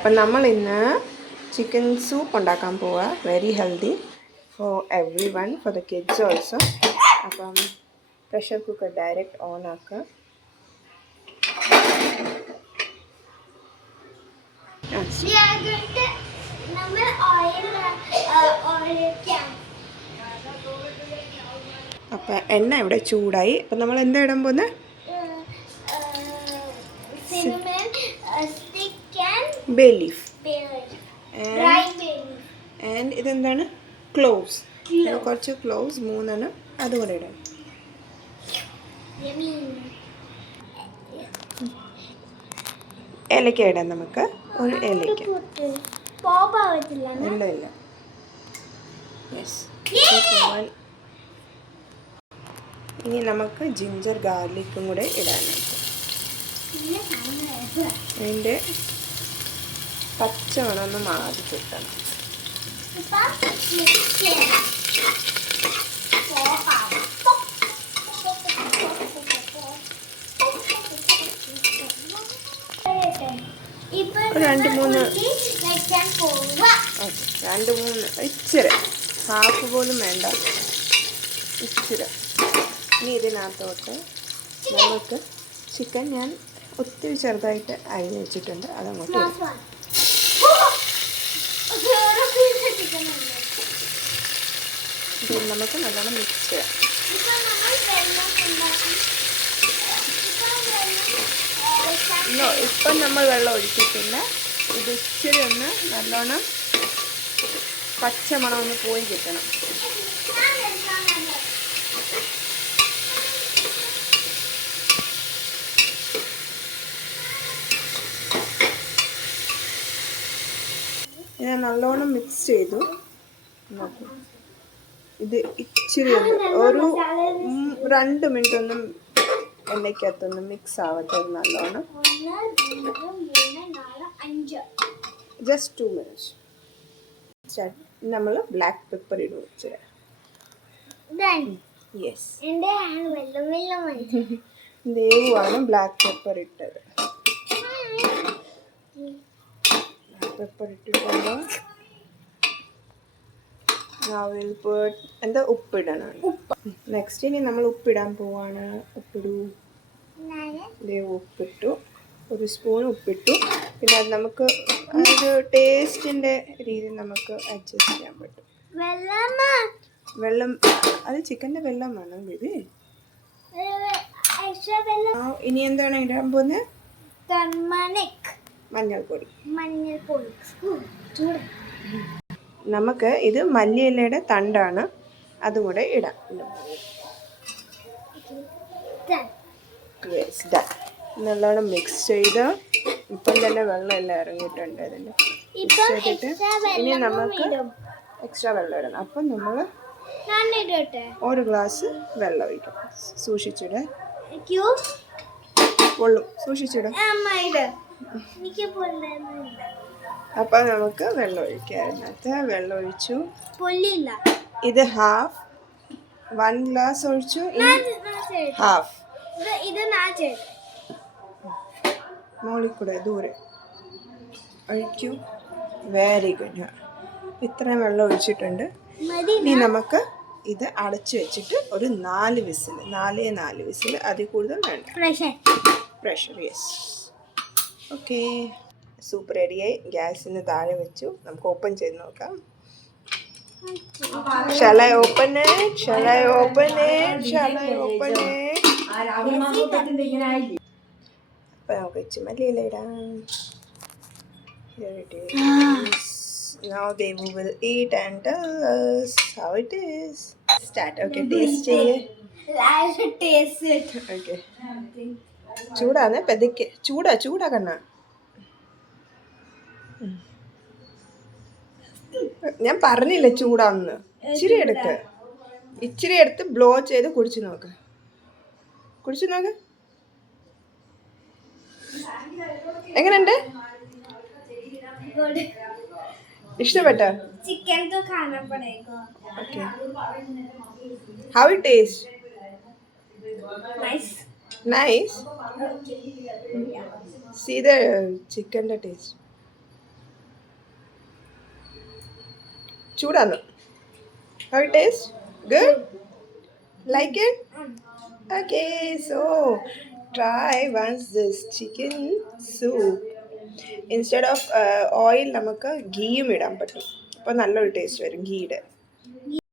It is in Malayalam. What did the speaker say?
അപ്പം നമ്മൾ ഇന്ന് ചിക്കൻ സൂപ്പ് ഉണ്ടാക്കാൻ പോവുക. Very healthy for every one, for the kids also. അപ്പം പ്രഷർ കുക്കർ ഡയറക്റ്റ് ഓൺ ആക്കുക. അപ്പം എണ്ണ ഇവിടെ ചൂടായി. അപ്പം നമ്മൾ എന്താ ഇടാൻ പോകുന്നത്? ബേ ലീഫ് ആൻഡ് ഇതെന്താണ്? ക്ലോവ്സ്. കുറച്ച് ക്ലോവ്സ് 3 അതുകൂടെ ഇടാം. ഏലക്ക ഇടാം. നമുക്ക് ഒരു ഏലക്ക. ഇല്ല ഇല്ല. യെസ്. ഇനി നമുക്ക് ജിഞ്ചർ ഗാർലിക്കും കൂടെ ഇടാനായിട്ട്. അതിൻ്റെ പച്ചമണമൊന്ന് മാറി കിട്ടണം. രണ്ട് മൂന്ന് ഇച്ചിരി, ഹാഫ് പോലും വേണ്ട, ഇച്ചിരി. ഇനി ഇതിനകത്തോട്ട് നമുക്ക് ചിക്കൻ ഞാൻ ഒത്തിരി ചെറുതായിട്ട് അരിഞ്ഞ് വെച്ചിട്ടുണ്ട്, അതങ്ങോട്ട് ഇത് നമുക്ക് നല്ലോണം മിക്സ് ചെയ്യാം. ഇപ്പം നമ്മൾ വെള്ളം ഒഴിച്ചിട്ടില്ല. ഇത് ഇച്ചിരി ഒന്ന് നല്ലോണം പച്ചമണം ഒന്ന് പോയി കിട്ടണം. ഞാൻ നല്ലോണം മിക്സ് ചെയ്തു. ഇത് ഇച്ചിരി ഒരു 2 മിനിറ്റ് ഒന്നും എണ്ണയ്ക്കകത്തൊന്ന് മിക്സ് ആവട്ടെ നല്ലോണം. Just 2 minutes. നമ്മൾ ബ്ലാക്ക് പെപ്പർ ഇടും ഇച്ചിരി. യെസ്, ദേവുവാണ് ബ്ലാക്ക് പെപ്പർ ഇട്ടത്. പെപ്പർ ഇട്ടിട്ടുണ്ട്. എന്താ ഉപ്പിടണം. നെക്സ്റ്റ് ഇനി നമ്മൾ ഉപ്പിടാൻ പോവാണ്. ഉപ്പിടൂ. ഉപ്പിട്ടു, 1 സ്പൂൺ ഉപ്പിട്ടു. പിന്നെ അത് നമുക്ക് ഒരു ടേസ്റ്റിൻ്റെ രീതിയിൽ നമുക്ക് അഡ്ജസ്റ്റ് ചെയ്യാൻ പറ്റും. വെള്ളം അത് ചിക്കൻ്റെ വെള്ളം വേണം ബേബി. ഇനി എന്താണ് ഇടാൻ പോകുന്നത്? മഞ്ഞൾപ്പൊടി. നമുക്ക് ഇത് മല്ലിയിലയുടെ തണ്ടാണ്, അതും കൂടെ ഇടാം. നല്ലോണം മിക്സ് ചെയ്ത് ഇപ്പം തന്നെ വെള്ളം എല്ലാം ഇറങ്ങിയിട്ടുണ്ട് അതിൻ്റെ. മിക്സ് ചെയ്തിട്ട് ഇനി നമുക്ക് എക്സ്ട്രാ വെള്ളം ഇടണം. അപ്പം നമ്മൾ 1 ഗ്ലാസ് വെള്ളം ഒഴിക്കും. സൂക്ഷിച്ചിട പൊള്ളും, സൂക്ഷിച്ചിട. അപ്പം നമുക്ക് വെള്ളം ഒഴിക്കാതിനകത്ത് വെള്ളം ഒഴിച്ചു. ഇത് 1 ഗ്ലാസ് ഒഴിച്ചു. ഹാഫ് മോളിൽ കൂടെ ദൂരെ ഒഴിക്കൂ. Very good. ഇത്രയും വെള്ളം ഒഴിച്ചിട്ടുണ്ട്. ഇനി നമുക്ക് ഇത് അടച്ചു വെച്ചിട്ട് ഒരു 4 വിസിൽ, അതിൽ കൂടുതൽ വേണ്ട. പ്രഷർ. യെസ്. ഓക്കെ, സൂപ്പ് റെഡിയായി. ഗ്യാസിന് താഴെ വെച്ചു. നമുക്ക് ഓപ്പൺ ചെയ്ത് നോക്കാം. Shall I open it? അപ്പം നമുക്ക് ഇച്ചിരി ഇടാം. Here it is. Now they will eat and tell us how it is. Start. Okay, taste ചെയ്യേ. Okay. ചൂടാണ് പെതയ്ക്ക്. ചൂടാ കണ്ണ. ഞാൻ പറഞ്ഞില്ല ചൂടാന്ന്. ഇച്ചിരി എടുത്ത് ബ്ലോ ചെയ്ത് കുടിച്ചു നോക്ക്. എങ്ങനെയുണ്ട്? ഇഷ്ടപ്പെട്ടോ? Okay. How it tastes? Nice. See the chicken taste. ചൂടാന്ന്. How it taste? Good? Like it? Okay, so try once this chicken soup. Instead of oil നമുക്ക് ഗീയും ഇടാൻ പറ്റും. അപ്പോൾ നല്ലൊരു ടേസ്റ്റ് വരും ഗീയുടെ.